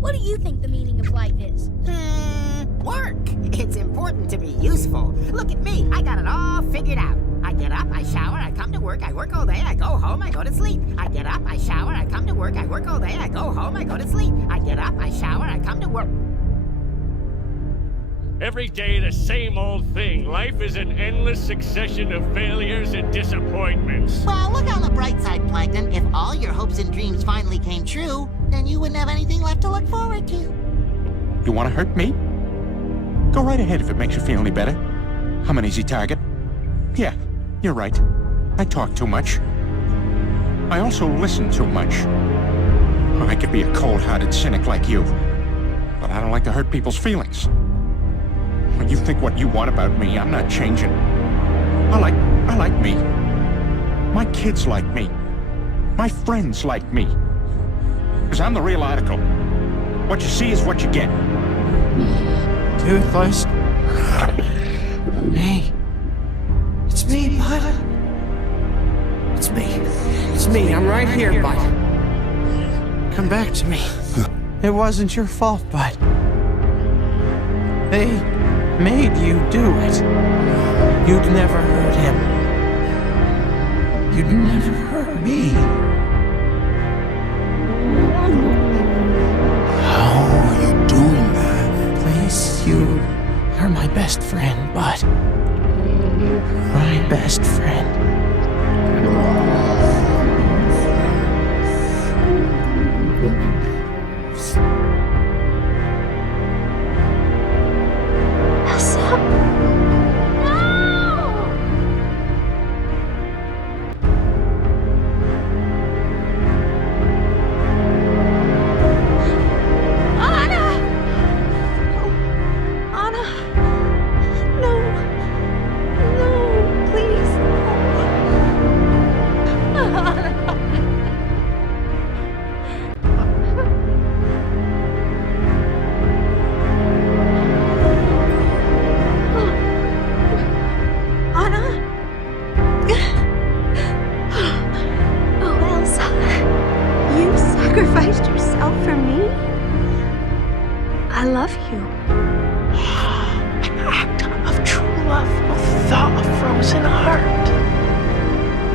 What do you think the meaning of life is? Work. It's important to be useful. Look at me. I got it all figured out. I get up, I shower, I come to work, I work all day, I go home, I go to sleep. I get up, I shower, I come to work, I work all day, I go home, I go to sleep. I get up, I shower, I come to work. Every day the same old thing. Life is an endless succession of failures and disappointments. Well, look on the bright side, Plankton. If all your hopes and dreams finally came true, then you wouldn't have anything left to look forward to. You want to hurt me? Go right ahead if it makes you feel any better. I'm an easy target. Yeah, you're right. I talk too much. I also listen too much. I could be a cold-hearted cynic like you, but I don't like to hurt people's feelings. When you think what you want about me, I'm not changing. I like me. My kids like me. My friends like me. Because I'm the real article. What you see is what you get. Toothless. Hey. It's me, Bud. It's me. It's me. I'm right here, Bud. Come back to me. It wasn't your fault, Bud. They made you do it. You'd never hurt him. You'd never hurt me. How are you doing that? Please, you are my best friend, Bud. My best friend. Sacrificed yourself for me? I love you. An act of true love will thaw a frozen heart.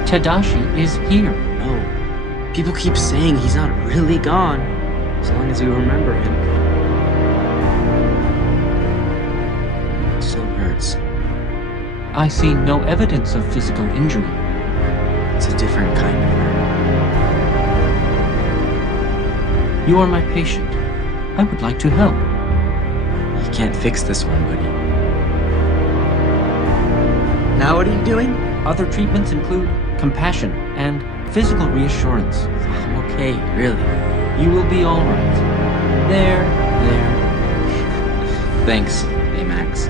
Tadashi is here. No. People keep saying he's not really gone, as long as we remember him. It still hurts. I see no evidence of physical injury. It's a different kind of hurt. You are my patient. I would like to help. You can't fix this one, buddy. Now what are you doing? Other treatments include compassion and physical reassurance. I'm okay, really. You will be all right. There. Thanks, Baymax.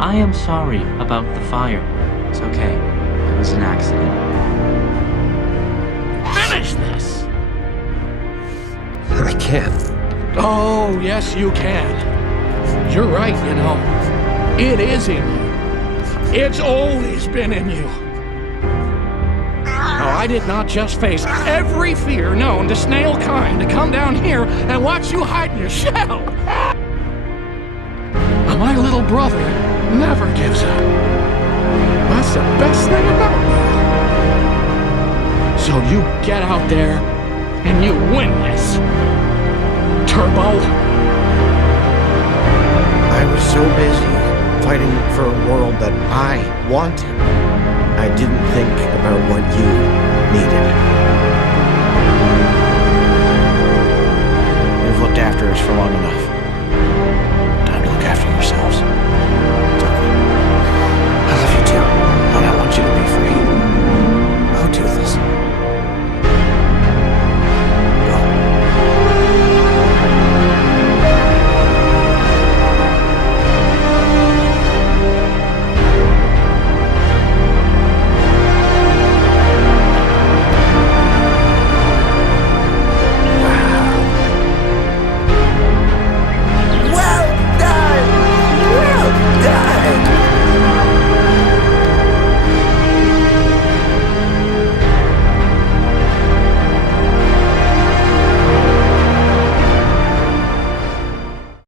I am sorry about the fire. It's okay. It was an accident. Finish this! I can't. Oh, yes, you can. You're right, you know. It is in you. It's always been in you. Now, I did not just face every fear known to snail kind to come down here and watch you hide in your shell. But my little brother never gives up. That's the best thing about me. So you get out there and you win this. Turbo. I was so busy fighting for a world that I wanted, I didn't think about what you needed. You've looked after us for long enough.